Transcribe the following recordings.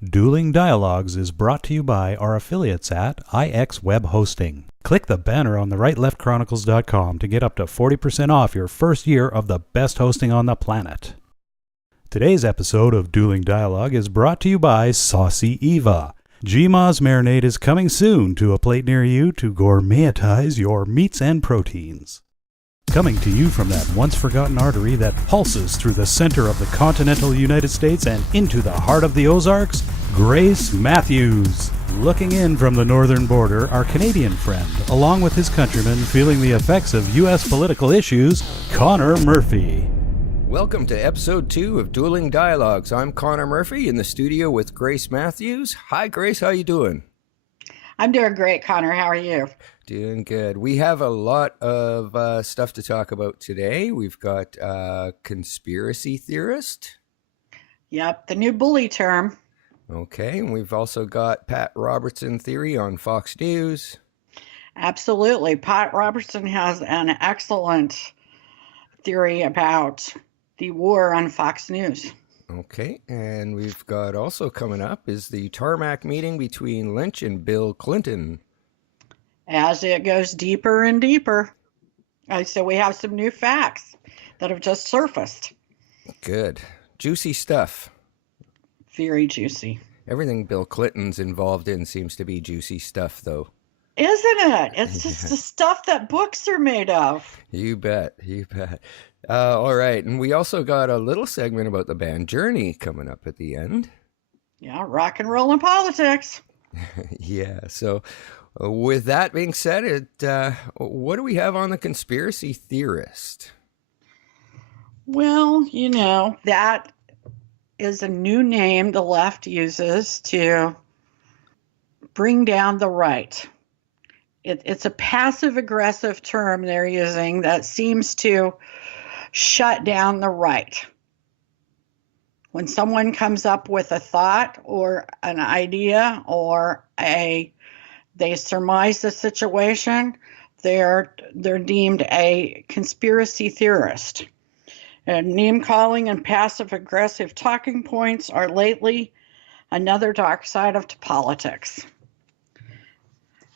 Dueling Dialogues is brought to you by our affiliates at IX Web Hosting. Click the banner on the rightleftchronicles.com to get up to 40% off your first year of the best hosting on the planet. Today's episode of Dueling Dialogue is brought to you by Saucy Eva. GMA's marinade is coming soon to a plate near you to gourmetize your meats and proteins. Coming to you from that once-forgotten artery that pulses through the center of the continental United States and into the heart of the Ozarks, Grace Matthews. Looking in from the northern border, our Canadian friend, along with his countrymen feeling the effects of U.S. political issues, Connor Murphy. Welcome to episode 2 of Dueling Dialogues. I'm Connor Murphy in the studio with Grace Matthews. Hi, Grace. How you doing? I'm doing great, Connor. How are you? Doing good. We have a lot of stuff to talk about today. We've got conspiracy theorist. Yep, the new bully term. Okay, and we've also got Pat Robertson theory on Fox News. Absolutely. Pat Robertson has an excellent theory about the war on Fox News. Okay, and we've got also coming up is the Tarmack meeting between Lynch and Bill Clinton. As it goes deeper and deeper. So we have some new facts that have just surfaced. Good. Juicy stuff. Very juicy. Everything Bill Clinton's involved in seems to be juicy stuff, though. Isn't it? It's just the stuff that books are made of. You bet. You bet. All right. And we also got a little segment about the band Journey coming up at the end. Yeah, rock and roll and politics. Yeah. So with that being said, what do we have on the conspiracy theorist? Well, that is a new name the left uses to bring down the right. It's a passive-aggressive term they're using that seems to shut down the right. When someone comes up with a thought or an idea or they surmise the situation, they're deemed a conspiracy theorist. And name-calling and passive-aggressive talking points are lately another dark side of politics.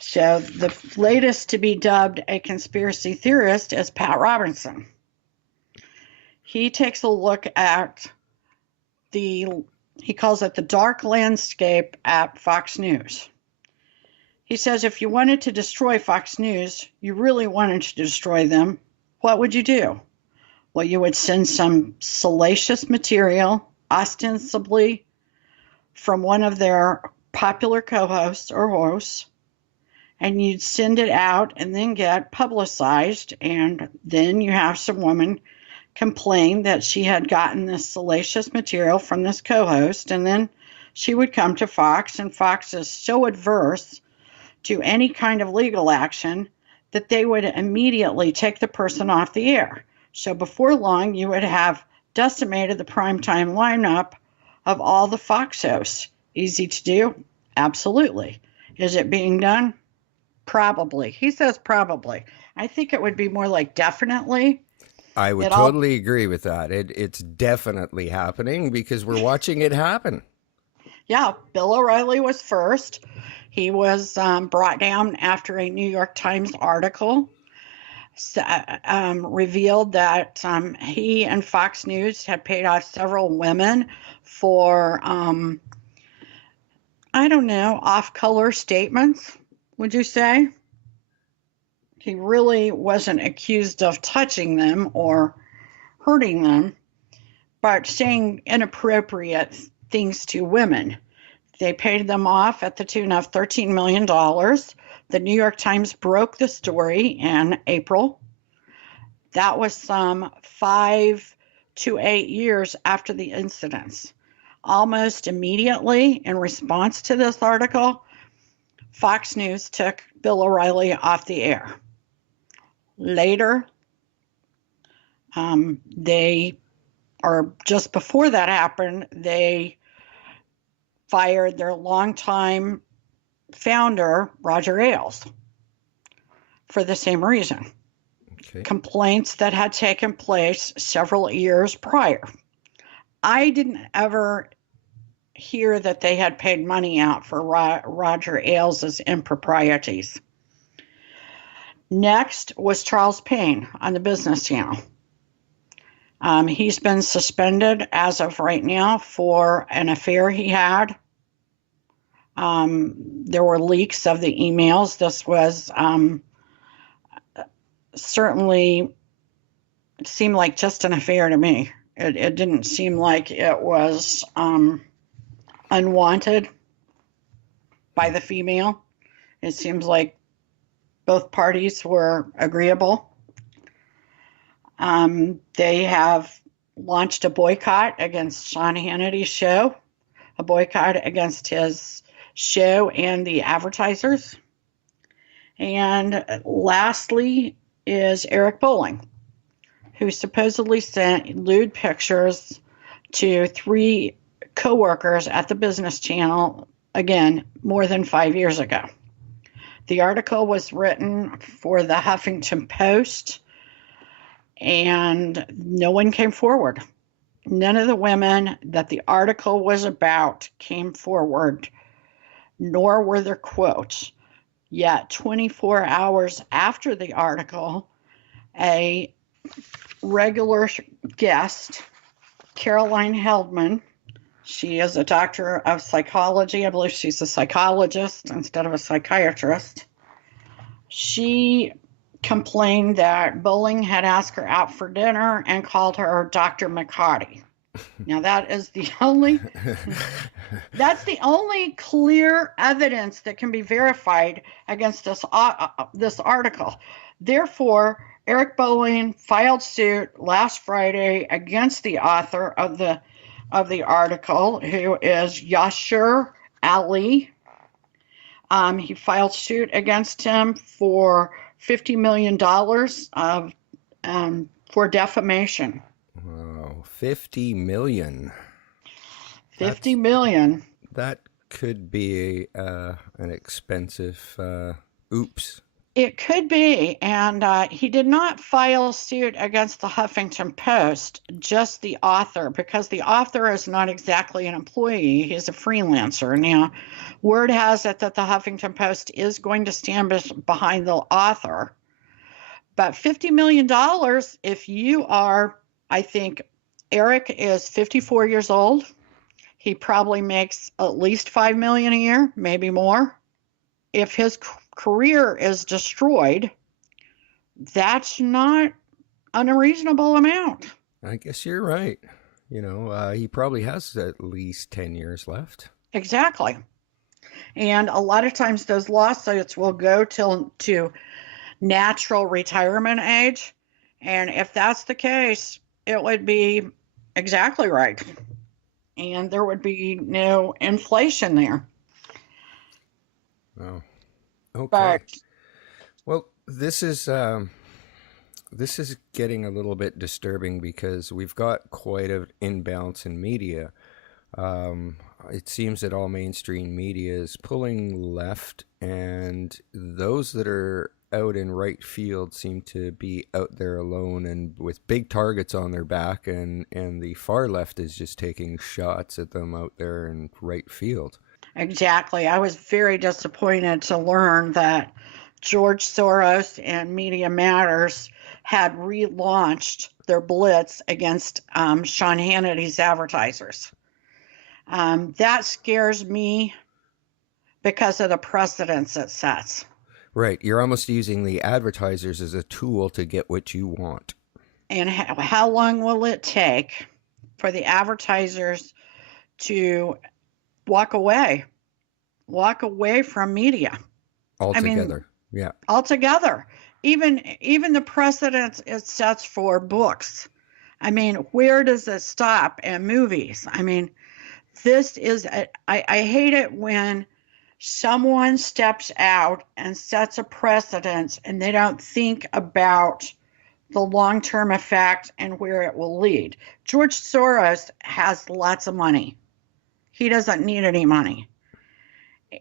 So the latest to be dubbed a conspiracy theorist is Pat Robertson. He takes a look at he calls it the dark landscape at Fox News. He says if you wanted to destroy Fox News, you really wanted to destroy them, what would you do? Well, you would send some salacious material, ostensibly from one of their popular co-hosts or hosts, and you'd send it out and then get publicized, and then you have some woman complain that she had gotten this salacious material from this co-host, and then she would come to Fox, and Fox is so adverse to any kind of legal action that they would immediately take the person off the air. So before long, you would have decimated the primetime lineup of all the Fox hosts. Easy to do? Absolutely. Is it being done? Probably. He says probably. I think it would be more like definitely. I would totally agree with that. It's definitely happening because we're watching it happen. Yeah, Bill O'Reilly was first. He was brought down after a New York Times article revealed that he and Fox News had paid off several women for, off-color statements, would you say? He really wasn't accused of touching them or hurting them, but saying inappropriate things to women. They paid them off at the tune of $13 million. The New York Times broke the story in April. That was some 5 to 8 years after the incidents. Almost immediately, in response to this article, Fox News took Bill O'Reilly off the air. Later, just before that happened, they fired their longtime founder, Roger Ailes, for the same reason. Okay. Complaints that had taken place several years prior. I didn't ever hear that they had paid money out for Roger Ailes' improprieties. Next was Charles Payne on the Business Channel. He's been suspended as of right now for an affair he had. There were leaks of the emails. This was certainly seemed like just an affair to me. It didn't seem like it was unwanted by the female. It seems like both parties were agreeable. They have launched a boycott against Sean Hannity's show, a boycott against his show and the advertisers. And lastly is Eric Bolling, who supposedly sent lewd pictures to 3 co-workers at the Business Channel, again, more than 5 years ago. The article was written for the Huffington Post, and no one came forward. None of the women that the article was about came forward, nor were there quotes. Yet 24 hours after the article, a regular guest, Caroline Heldman, she is a doctor of psychology. I believe she's a psychologist instead of a psychiatrist. She complained that Bolling had asked her out for dinner and called her Dr. McCarty. Now that is the only clear evidence that can be verified against this article. Therefore, Eric Bolling filed suit last Friday against the author of the article, who is Yashir Ali. He filed suit against him for $50 million for defamation. Wow, $50 million. $50 million. That could be an expensive oops. It could be, and he did not file suit against the Huffington Post, just the author, because the author is not exactly an employee. He's a freelancer. Now, word has it that the Huffington Post is going to stand behind the author. But $50 million, if you are, I think Eric is 54 years old. He probably makes at least $5 million a year, maybe more. If his career is destroyed, that's not an unreasonable amount. I guess you're right. You know, he probably has at least 10 years left. Exactly. And a lot of times those lawsuits will go to natural retirement age. And if that's the case, it would be exactly right. And there would be no inflation there. Oh, okay. But, well, this is getting a little bit disturbing because we've got quite an imbalance in media. It seems that all mainstream media is pulling left, and those that are out in right field seem to be out there alone and with big targets on their back, and the far left is just taking shots at them out there in right field. exactly. I was very disappointed to learn that George Soros and Media Matters had relaunched their blitz against Sean Hannity's advertisers. That scares me because of the precedents it sets. Right. You're almost using the advertisers as a tool to get what you want. And how long will it take for the advertisers to walk away from media? Altogether. Yeah. Altogether. Even the precedents it sets for books. I mean, where does it stop? And movies. I mean, this is, I hate it when someone steps out and sets a precedent and they don't think about the long-term effect and where it will lead. George Soros has lots of money. He doesn't need any money.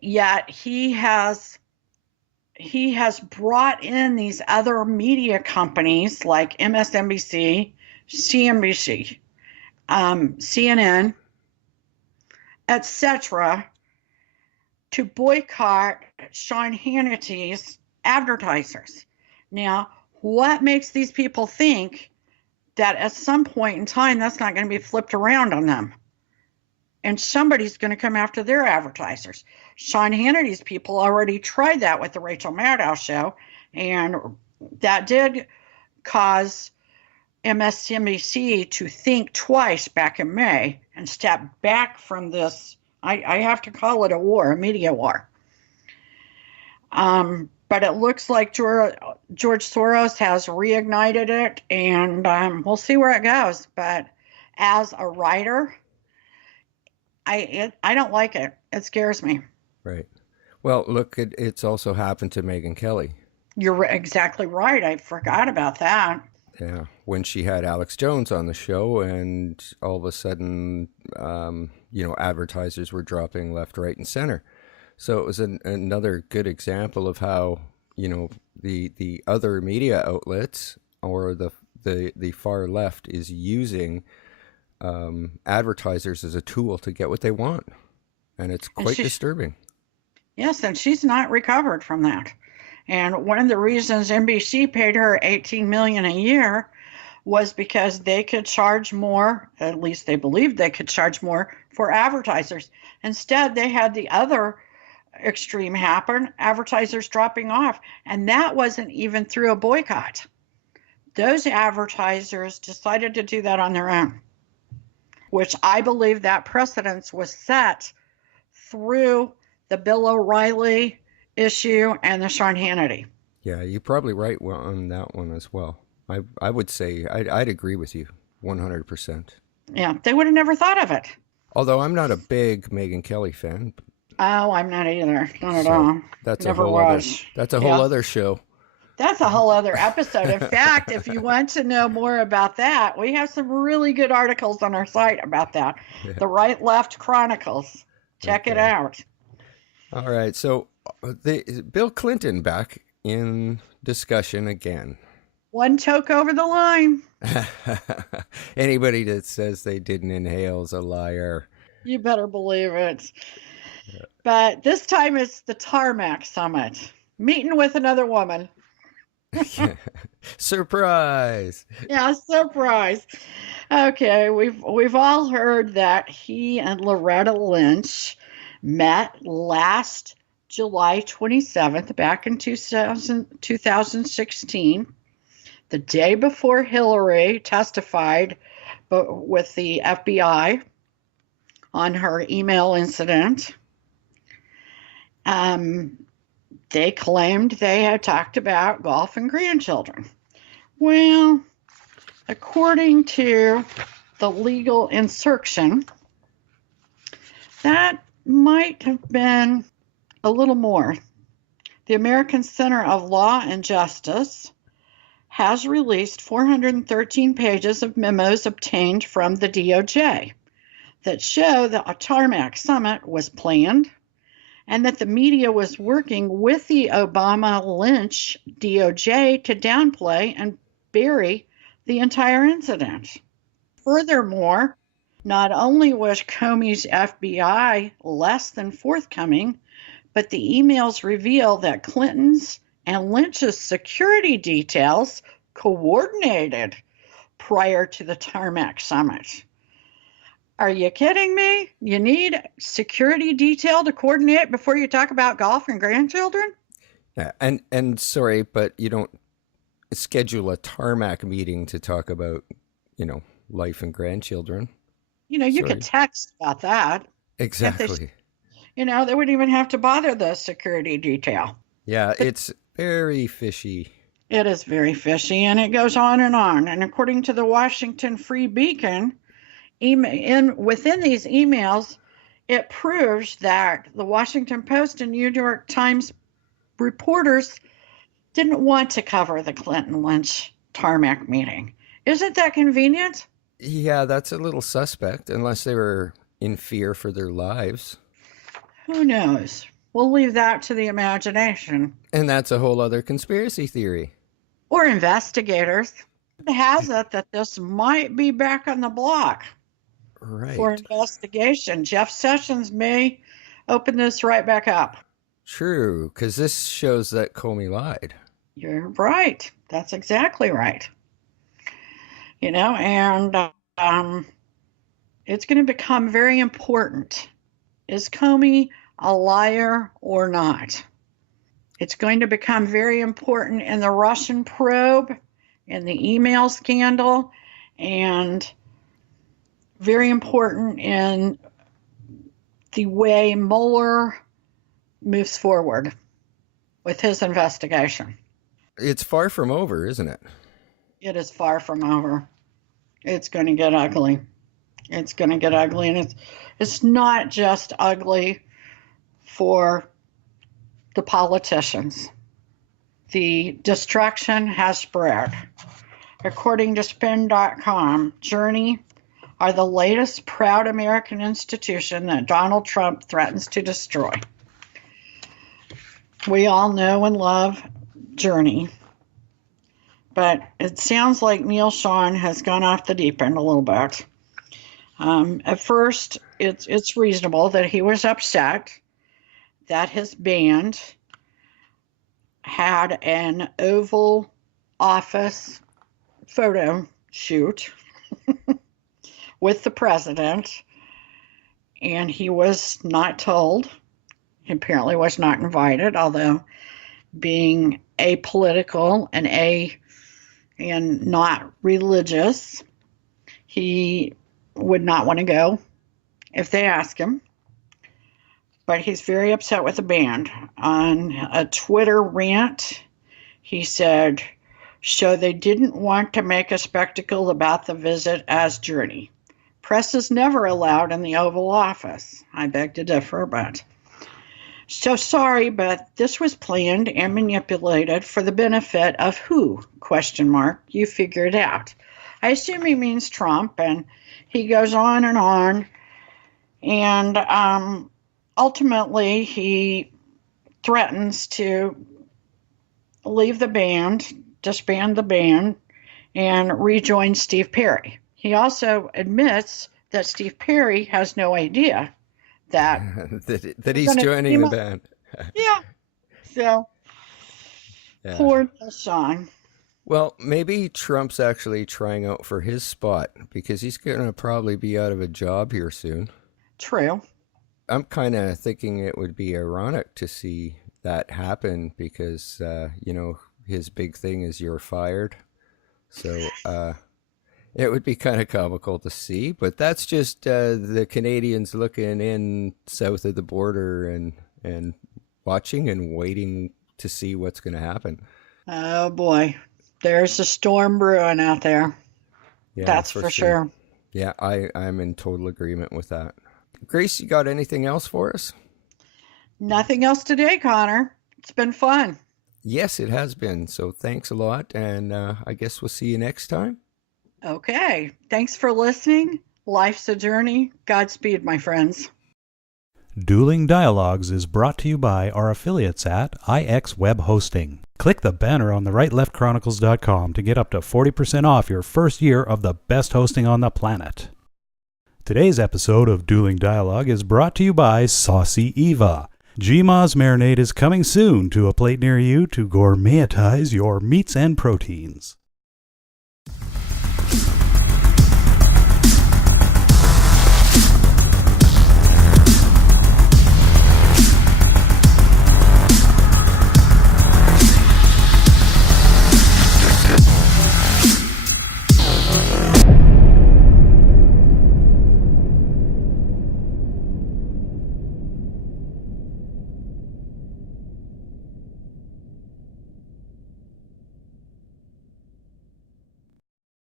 Yet he has brought in these other media companies like MSNBC, CNBC, CNN, etc., to boycott Sean Hannity's advertisers. Now, what makes these people think that at some point in time that's not going to be flipped around on them? And somebody's going to come after their advertisers. Sean Hannity's people already tried that with the Rachel Maddow show, and that did cause MSNBC to think twice back in May and step back from this. I have to call it a war, a media war. But it looks like George Soros has reignited it, and we'll see where it goes. But as a writer, I don't like it. It scares me. Right. Well, look, it's also happened to Megyn Kelly. You're exactly right. I forgot about that. Yeah, when she had Alex Jones on the show, and all of a sudden, advertisers were dropping left, right, and center. So it was another good example of how, the other media outlets or the far left is using advertisers as a tool to get what they want. And it's quite disturbing. Yes, and she's not recovered from that. And one of the reasons NBC paid her $18 million a year was because they could charge more, at least they believed they could charge more for advertisers. Instead, they had the other extreme happen, advertisers dropping off. And that wasn't even through a boycott. Those advertisers decided to do that on their own, which I believe that precedence was set through the Bill O'Reilly issue and the Sean Hannity. Yeah, you're probably right on that one as well. I would say I'd agree with you 100%. Yeah, they would have never thought of it. Although I'm not a big Megyn Kelly fan. Oh, I'm not either. Not at all. That's never a whole was. That's a whole other show. That's a whole other episode. In fact, if you want to know more about that, we have some really good articles on our site about that. Yeah. The Right Left Chronicles. Check it out. All right. So Bill Clinton back in discussion again. One toke over the line. Anybody that says they didn't inhale is a liar. You better believe it. Yeah. But this time it's the Tarmack Summit. Meeting with another woman. Surprise. Yeah, surprise. Okay, we've all heard that he and Loretta Lynch met last July 27th, back in 2016, the day before Hillary testified with the FBI on her email incident. They claimed they had talked about golf and grandchildren. Well, according to the LegalInsurrection, that might have been a little more. The American Center of Law and Justice has released 413 pages of memos obtained from the DOJ that show that a Tarmack Summit was planned and that the media was working with the Obama-Lynch DOJ to downplay and bury the entire incident. Furthermore, not only was Comey's FBI less than forthcoming, but the emails reveal that Clinton's and Lynch's security details coordinated prior to the Tarmack Summit. Are you kidding me? You need security detail to coordinate before you talk about golf and grandchildren? Yeah, and sorry, but you don't schedule a Tarmack meeting to talk about, life and grandchildren. You could text about that. Exactly. They wouldn't even have to bother the security detail. Yeah, it's very fishy. It is very fishy, and it goes on. And according to the Washington Freebeacon, within these emails, it proves that the Washington Post and New York Times reporters didn't want to cover the Clinton-Lynch Tarmack meeting. Isn't that convenient? Yeah, that's a little suspect, unless they were in fear for their lives. Who knows? We'll leave that to the imagination. And that's a whole other conspiracy theory. Or investigators. It has it that this might be back on the block. for Right. investigation. Jeff Sessions may open this right back up. True, because this shows that Comey lied. You're right. That's exactly right. And it's going to become very important. Is Comey a liar or not? It's going to become very important in the Russian probe, in the email scandal, and very important in the way Mueller moves forward with his investigation. It's far from over, isn't it? It is far from over. It's going to get ugly. It's going to get ugly, and it's not just ugly for the politicians. The destruction has spread. According to spin.com, Journey are the latest proud American institution that Donald Trump threatens to destroy. We all know and love Journey, but it sounds like Neil Sean has gone off the deep end a little bit. At first, it's reasonable that he was upset that his band had an Oval Office photo shoot with the president, and he was not told. He apparently was not invited, although being apolitical and not religious, he would not want to go if they asked him. But he's very upset with the band. On a Twitter rant, he said, "So they didn't want to make a spectacle about the visit as Journey. Press is never allowed in the Oval Office. I beg to differ, but so sorry, but this was planned and manipulated for the benefit of who? ? You figure it out." I assume he means Trump, and he goes on, and ultimately he threatens to leave the band, disband the band, and rejoin Steve Perry. He also admits that Steve Perry has no idea that that he's joining the band. Yeah. So, Yeah. poor Sean. Well, maybe Trump's actually trying out for his spot because he's going to probably be out of a job here soon. True. I'm kind of thinking it would be ironic to see that happen because, his big thing is you're fired. So it would be kind of comical to see, but that's just the Canadians looking in south of the border and watching and waiting to see what's going to happen. Oh boy, there's a storm brewing out there. Yeah, That's for sure. Yeah, I'm in total agreement with that. Grace, you got anything else for us? Nothing else today, Connor. It's been fun. Yes, it has been. So thanks a lot, and I guess we'll see you next time. Okay. Thanks for listening. Life's a journey. Godspeed, my friends. Dueling Dialogues is brought to you by our affiliates at IX Web Hosting. Click the banner on the rightleftchronicles.com to get up to 40% off your first year of the best hosting on the planet. Today's episode of Dueling Dialogue is brought to you by Saucy Eva. GMA's marinade is coming soon to a plate near you to gourmetize your meats and proteins.